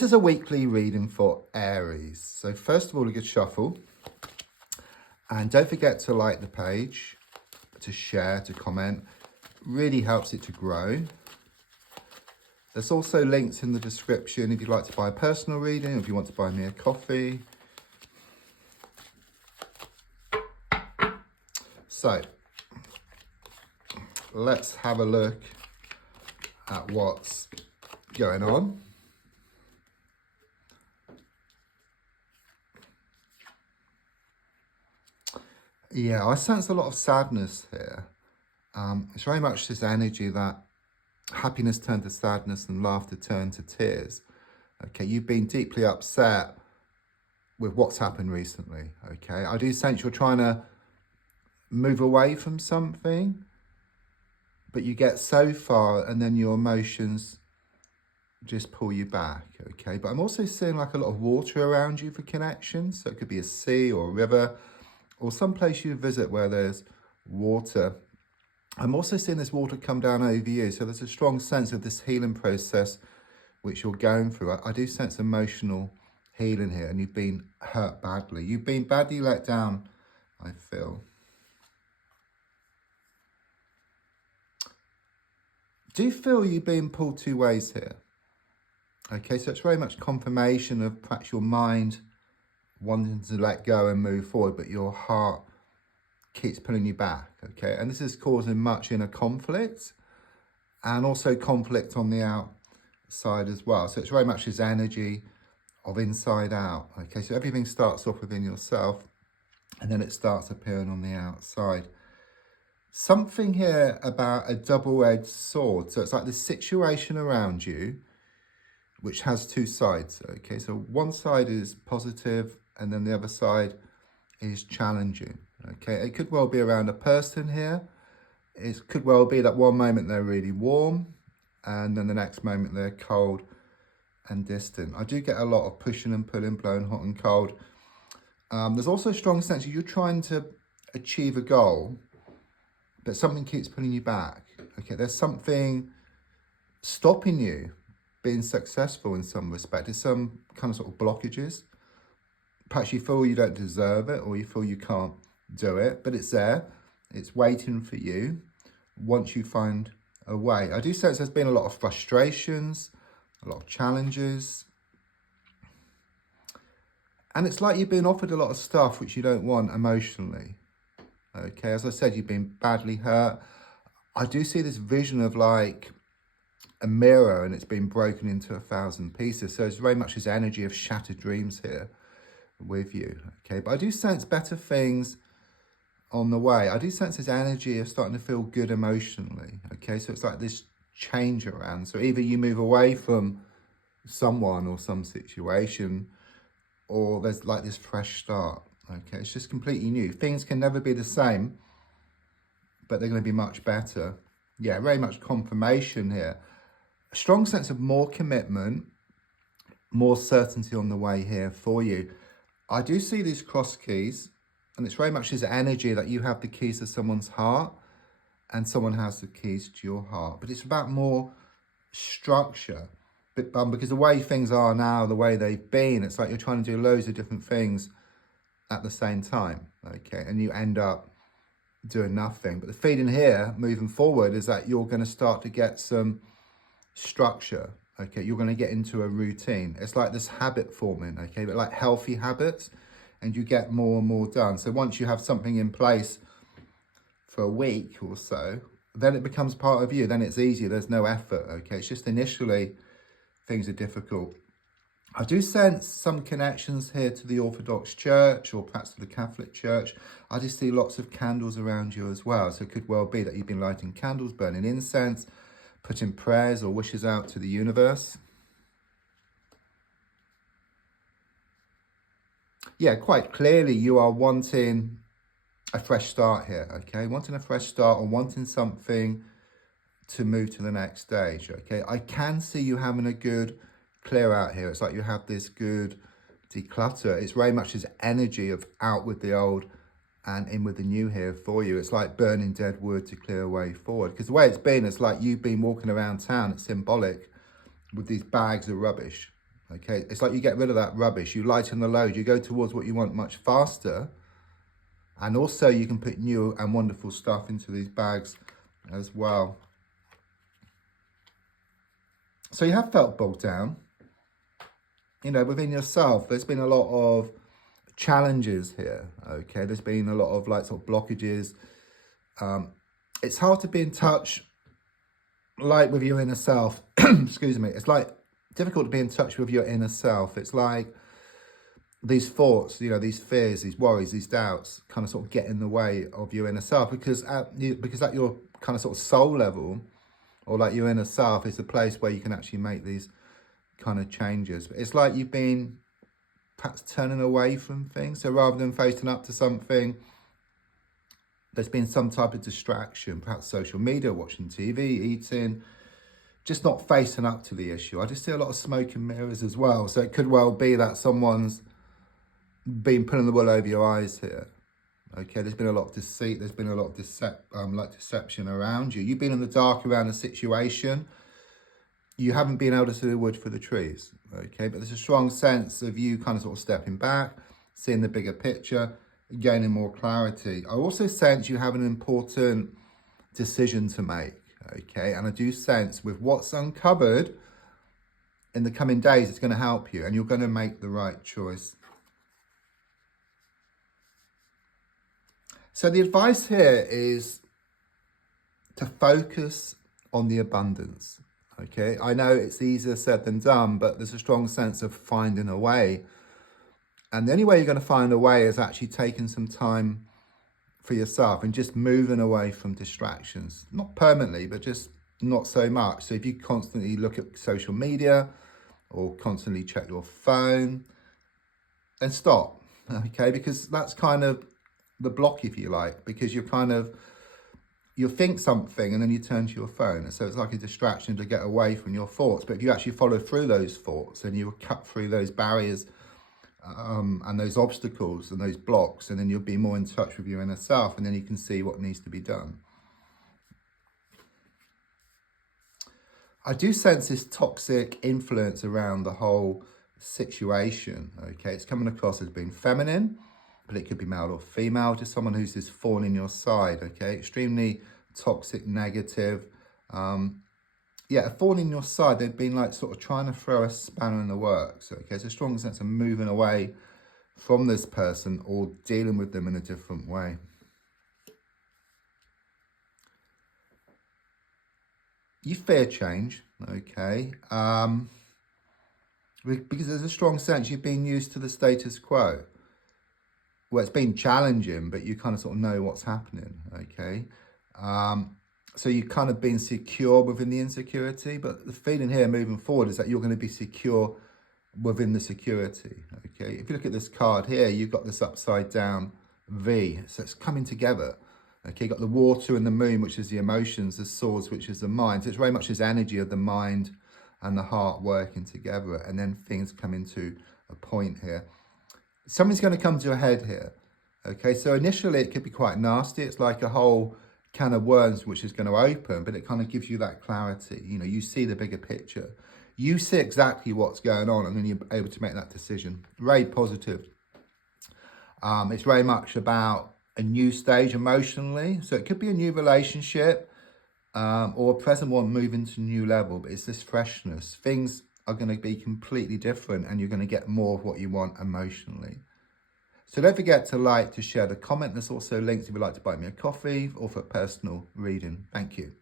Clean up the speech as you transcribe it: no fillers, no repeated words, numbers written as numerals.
This is a weekly reading for Aries. So first of all, a good shuffle. And don't forget to like the page, to share, to comment. Really helps it to grow. There's also links in the description if you'd like to buy a personal reading, or if you want to buy me a coffee. So let's have a look at what's going on. Yeah, I sense a lot of sadness here. It's very much this energy that happiness turned to sadness and laughter turned to tears. Okay, you've been deeply upset with what's happened recently. Okay, I do sense you're trying to move away from something, but you get so far and then your emotions just pull you back. Okay, but I'm also seeing like a lot of water around you for connection. So it could be a sea or a river, or some place you visit where there's water. I'm also seeing this water come down over you. So there's a strong sense of this healing process which you're going through. I do sense emotional healing here, and you've been hurt badly. You've been badly let down, I feel. Do you feel you've been pulled two ways here? Okay, so it's very much confirmation of perhaps your mind wanting to let go and move forward, but your heart keeps pulling you back. Okay, and this is causing much inner conflict and also conflict on the outside as well. So it's very much this energy of inside out. Okay, so everything starts off within yourself and then it starts appearing on the outside. Something here about a double-edged sword. So it's like this situation around you which has two sides. Okay, so one side is positive and then the other side is challenging. Okay, it could well be around a person here. It could well be that one moment they're really warm and then the next moment they're cold and distant. I do get a lot of pushing and pulling, blowing hot and cold. There's also a strong sense that you're trying to achieve a goal, but something keeps pulling you back. Okay, there's something stopping you being successful in some respect. There's some kind of sort of blockages. Perhaps you feel you don't deserve it, or you feel you can't do it, but it's there. It's waiting for you once you find a way. I do sense there's been a lot of frustrations, a lot of challenges. And it's like you've been offered a lot of stuff which you don't want emotionally. Okay, as I said, you've been badly hurt. I do see this vision of like a mirror and it's been broken into 1,000 pieces. So it's very much this energy of shattered dreams here with you. Okay, but I do sense better things on the way. I do sense this energy of starting to feel good emotionally. Okay, so it's like this change around. So either you move away from someone or some situation, or there's like this fresh start. Okay, it's just completely new. Things can never be the same, but they're going to be much better. Yeah, very much confirmation here. A strong sense of more commitment, more certainty on the way here for you. I do see these cross keys, and it's very much this energy that you have the keys to someone's heart and someone has the keys to your heart. But it's about more structure. But, because the way things are now, the way they've been, it's like you're trying to do loads of different things at the same time. Okay, and you end up doing nothing. But the feeling here, moving forward, is that you're going to start to get some structure. Okay, you're going to get into a routine. It's like this habit forming, okay, but like healthy habits, and you get more and more done. So once you have something in place for a week or so, then it becomes part of you. Then it's easier. There's no effort. Okay, it's just initially things are difficult. I do sense some connections here to the Orthodox Church or perhaps to the Catholic Church. I just see lots of candles around you as well. So it could well be that you've been lighting candles, burning incense, putting prayers or wishes out to the universe. Yeah, quite clearly you are wanting a fresh start here, okay? Wanting a fresh start or wanting something to move to the next stage, okay? I can see you having a good clear out here. It's like you have this good declutter. It's very much this energy of out with the old and in with the new here for you. It's like burning dead wood to clear a way forward. Because the way it's been, it's like you've been walking around town. It's symbolic with these bags of rubbish. Okay, it's like you get rid of that rubbish, you lighten the load, you go towards what you want much faster. And also you can put new and wonderful stuff into these bags as well. So you have felt bogged down, you know, within yourself. There's been a lot of challenges here, okay? There's been a lot of like sort of blockages. It's hard to be in touch like with your inner self. Excuse me. It's like difficult to be in touch with your inner self. It's like these thoughts, you know, these fears, these worries, these doubts kind of sort of get in the way of your inner self, because at your kind of sort of soul level, or like your inner self, is a place where you can actually make these kind of changes. But it's like you've been perhaps turning away from things. So rather than facing up to something, there's been some type of distraction, perhaps social media, watching TV, eating, just not facing up to the issue. I just see a lot of smoke and mirrors as well. So it could well be that someone's been pulling the wool over your eyes here. Okay, there's been a lot of deceit, there's been a lot of deception around you. You've been in the dark around a situation. You haven't been able to see the wood for the trees, okay? But there's a strong sense of you kind of sort of stepping back, seeing the bigger picture, gaining more clarity. I also sense you have an important decision to make, okay? And I do sense with what's uncovered in the coming days, it's going to help you and you're going to make the right choice. So the advice here is to focus on the abundance, okay? I know it's easier said than done, but there's a strong sense of finding a way. And the only way you're going to find a way is actually taking some time for yourself and just moving away from distractions. Not permanently, but just not so much. So if you constantly look at social media or constantly check your phone, then stop, okay? Because that's kind of the block, if you like, because you think something and then you turn to your phone. And so it's like a distraction to get away from your thoughts. But if you actually follow through those thoughts and you cut through those barriers and those obstacles and those blocks, and then you'll be more in touch with your inner self, and then you can see what needs to be done. I do sense this toxic influence around the whole situation, okay? It's coming across as being feminine, but it could be male or female, just someone who's this thorn in your side, okay? Extremely toxic, negative. Yeah, a thorn in your side. They've been like sort of trying to throw a spanner in the works, okay? It's a strong sense of moving away from this person or dealing with them in a different way. You fear change, okay? Because there's a strong sense you've been used to the status quo. Well, it's been challenging, but you kind of sort of know what's happening, okay? So you've kind of been secure within the insecurity, but the feeling here moving forward is that you're going to be secure within the security, okay? If you look at this card here, you've got this upside down V, so it's coming together, okay? You've got the water and the moon, which is the emotions, the swords, which is the mind. So it's very much this energy of the mind and the heart working together, and then things come into a point here. Something's going to come to a head here, okay? So initially it could be quite nasty. It's like a whole can of worms which is going to open, but it kind of gives you that clarity. You know, you see the bigger picture. You see exactly what's going on, and then you're able to make that decision. Very positive. It's very much about a new stage emotionally. So it could be a new relationship or a present one moving to a new level, but it's this freshness. Things are going to be completely different and you're going to get more of what you want emotionally. So don't forget to like, to share, the comment. There's also links if you'd like to buy me a coffee or for a personal reading. Thank you.